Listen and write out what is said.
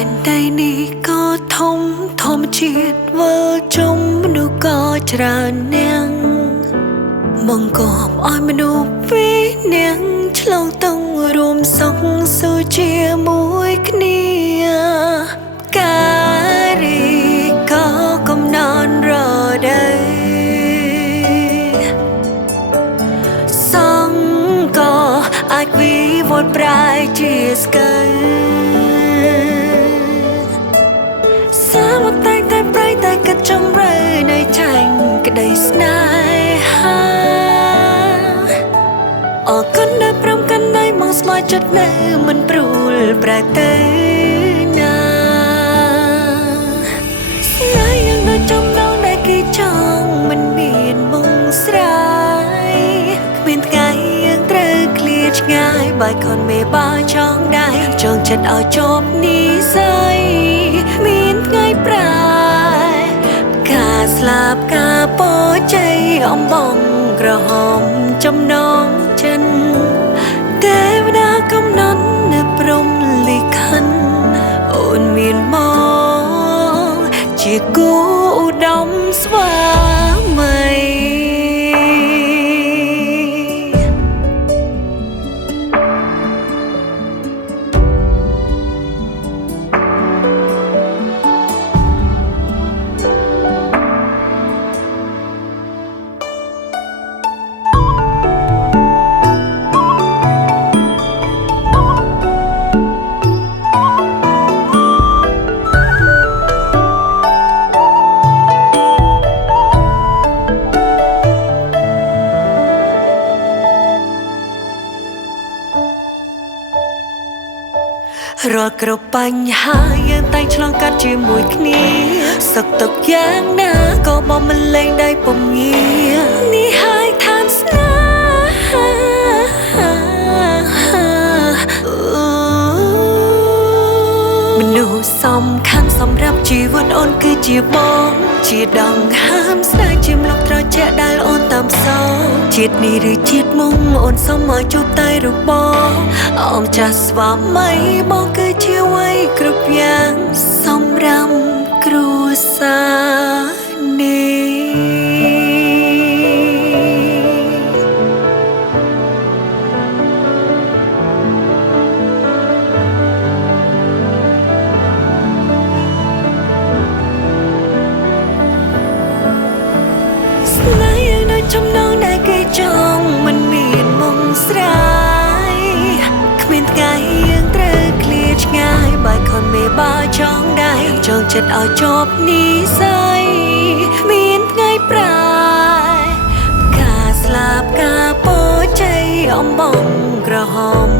ែនដីនេះក៏ធំធម្មជាតិវិលជុំមនុស្សក៏ច្រើននាងបង្កប់ឲ្យមនុស្សពីរនាក់ឆ្លងតង់រួមសុខសុខជាមួយគ្នាការីក៏កំណត់រដូវសង្កក៏អាចវិវត្តប្រែជាស្កើសាមតែតែប្រៃតែកាត់ចំរើនៃចាញ់ក្តីស្នេហាអរគុណដែលព្រមកាន់ដៃមកស្មោះចិត្តនៅមិនព្រួលប្រែទៅណាស្នេហ៍យ៉ាងដូចចំណងដែលគេចងមិនមានមុងស្រាយគ្មានថ្ងៃយើងត្រូវឃ្លាតឆ្ងាយបើខនមេបាចងដែរចងចិត្តឲ្យជាប់និស្ស័យមានថ្ងៃប្រែការស្លាប់ការពោជ័យអំបងក្រហមចំណងចិត្តទេវតាកំណត់នៅព្រំលិខិនអូនមានមកជាគូឧត្តមស្វាមីរាល់គ្រប់បញ្ហាយើងតែងឆ្លងកាត់ជាមួយគ្នាសុខទុក្ខយ៉ាងណាក៏បំមិនលែងដៃពុំងារនេះហើយឋានស្នេហាមនុស្សសំខាន់សម្រាប់ជីវិតអូនគឺជាបងជាដង្ហើមស្នេហ៍ជាម្លប់ត្រជាក់ដែលអូនតាមសងជាតិនេះឬជាតិមុំអូនសុំឲ្យជួបតែរូបបងអមចាស់ស្វាមីបងគឺជាអ្វីគ្រប់យ៉ាងសម្រាប់គ្រួសារនេះចំណងដែលគេចងមិនមានមុងស្រាយគ្មានថ្ងៃយើងត្រូវឃ្លាតឆ្ងាយបើខនមេបាចងដែរចងចិត្តឲ្យជាប់និស្ស័យមានថ្ងៃប្រែការស្លាប់ការពោជ័យអំបងក្រហម